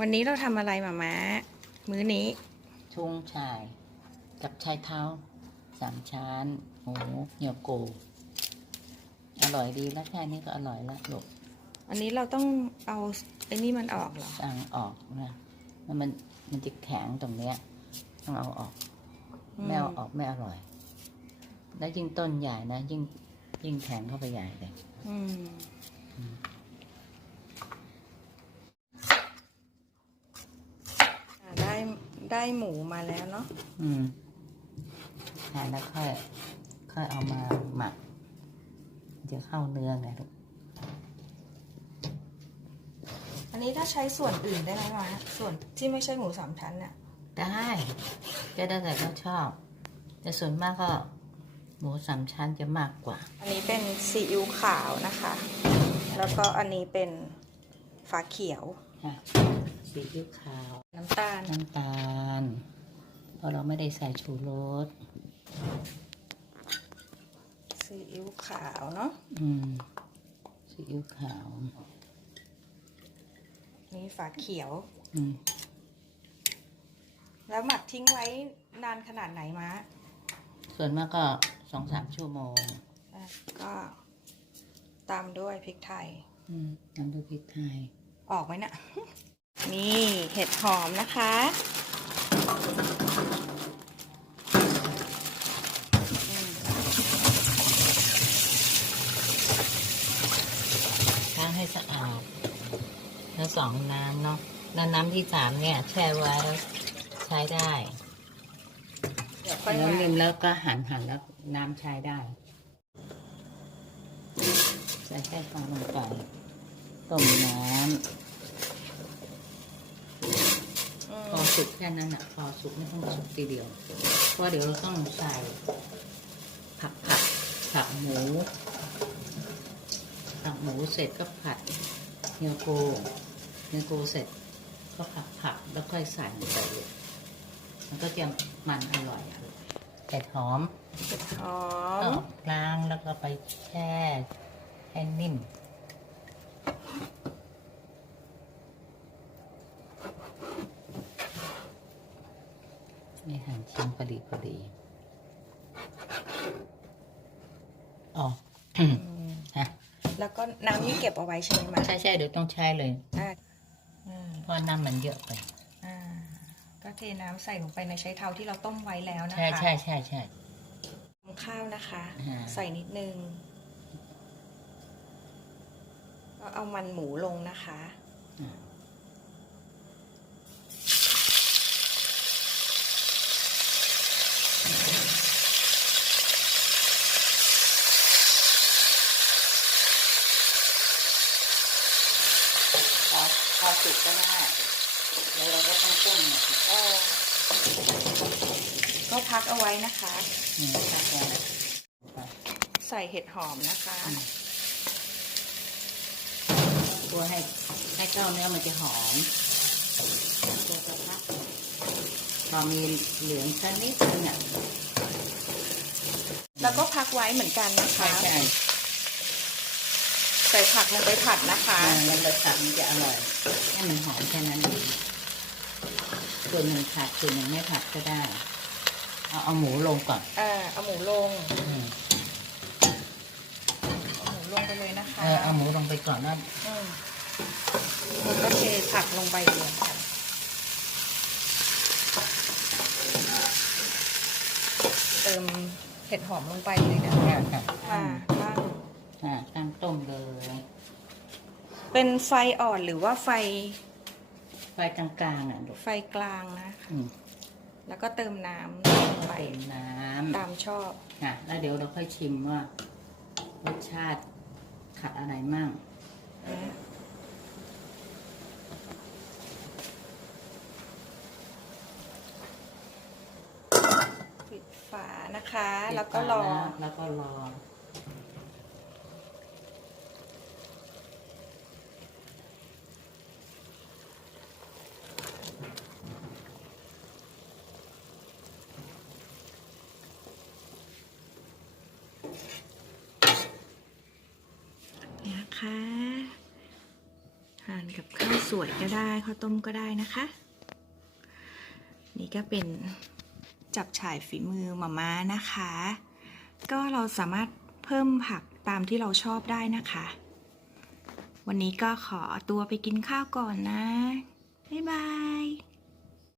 วันนี้เราทำอะไรหมาม้ามื้อนี้ชุงชายกับชายเท้าสามชั้นหมูเหนียวโก อร่อยดีแล้วแค่นี้ก็อร่อยแล้วลูกอันนี้เราต้องเอาไอ้นี่มันออกเหรอสั่งออกนะแล้วมันมันจะแข็งตรงเนี้ยต้องเอาออก ไม่เอาออกไม่อร่อย แล้วยิ่งต้นใหญ่นะ ยิ่งยิ่งแข็งเข้าไปใหญ่เลย อืมอ่า ได้ได้หมูมาแล้วเนาะอืมทานแล้วค่อย ค่อยเอามาหมักมันจะเข้าเนื้อไงลูกอันนี้ถ้าใช้ส่วนอื่นได้ไหมวะส่วนที่ไม่ใช่หมูสามชั้นเนี่ยได้ก็ได้แต่ก็ชอบ แต่ส่วนมากก็หมูสามชั้นจะมากกว่า อันนี้เป็นซีอิ๊วขาวนะคะ แล้วก็อันนี้เป็นฝาเขียว ค่ะซีอิ๊วขาว น้ำตาล น้ำตาล เพราะเราไม่ได้ใส่ชูรสซีอิ๊วขาวเนาะ อืมซีอิ๊วขาว นี่ฝาเขียว อืม แล้วหมักทิ้งไว้นานขนาดไหนมะส่วนมากก็สองสามชั่วโมง อะก็ตามด้วยพริกไทย อืมน้ำดูพริกไทย ออกไหมเนะ่ะนี่เห็ดหอมนะคะ ล้างให้สะอาด แล้วสองน้ำเนาะแล้วน้ำที่สามเนี่ย แช่ไว้แล้วใช้ได้เดี๋ยวค่อยแล้วมา ริมแล้วก็หั่นหั่นแล้วน้ำใช้ได้ ใส่แค่ฟองลงไป ต้มน้ำอืพอมสุกแค่นั้นอะ พอสุกไม่ต้องสุกทีเดียว เพราะเดี๋ยวเราต้องใส่ผักผัดผักหมูผักหมูเสร็จก็ผัดเนื้อโกเนื้อโกเสร็จก็ผัดผักแล้วค่อยใส่ลงไปเลยมันก็จะมันอร่อยอะเห็ดหอมเห็ดหอก็มล้างแล้วก็ไปแช่ให้นิ่ม นี่หั่นชิ้นพอดีพอดีอ๋ออืมฮะแล้วก็น้ำนี่เก็บเอาไว้ใช่ไหมมะใช่ใช่เดี๋ยวต้องใช้เลยอะอืมเพราะน้ำมันเยอะไปอ่าก็เทน้ำใส่ลงไปในใช้เท้าที่เราต้มไว้แล้วนะคะ ใช่ใช่ใช่ใช่ข้าวนะคะอ่าใส่นิดนึงแล้วเอามันหมูลงนะคะ อ่าพอพอ สุกก็ได้แล้วเราก็ต้องต้มเนี่ยเออก็พักเอาไว้นะคะอืมครับแล้วใส่เห็ดหอมนะคะตัวให้ให้เข้าเนื้อมันจะหอมตัวกระทะพอมีเหลืองสักนิดนึงอะแล้วก็พักไว้เหมือนกันนะคะ ใช่ใช่ใส่ผักลงไปผัดนะคะอ่าแล้วรสชาติมันจะอร่อย ให้มันหอมแค่นั้นเองส่วนหนึ่งผัดส่วนหนึ่งไม่ผัดก็ได้ เอาเอาหมูลงก่อนเออเอาหมูลงอืมเอาหมูลงไปเลยนะคะเออเอาหมูลงไปก่อนแล้วอืมแล้วก็เทผักลงไปรวมกันเติมเห็ดหอมลงไปเลยนะคะค่ะค่ะตั้งอ่าตั้งต้มเลย เป็นไฟอ่อนหรือว่าไฟไฟกลางๆอะลูกไฟกลางนะอืมแล้วก็เติมน้ำไปใส่น้ำ ตามชอบค่ะแล้วเดี๋ยวเราค่อยชิมว่ารสชาติขัดอะไรมั่งนะปิดฝานะคะ แล้วก็รอปิดฝานะแล้วก็รอ นะคะหั่น กับข้าวสวยก็ได้ข้าวต้มก็ได้นะคะ นี่ก็เป็นจับฉ่ายฝีมือหมาม่านะคะ ก็เราสามารถเพิ่มผักตามที่เราชอบได้นะคะ วันนี้ก็ขอตัวไปกินข้าวก่อนนะ บ๊ายบาย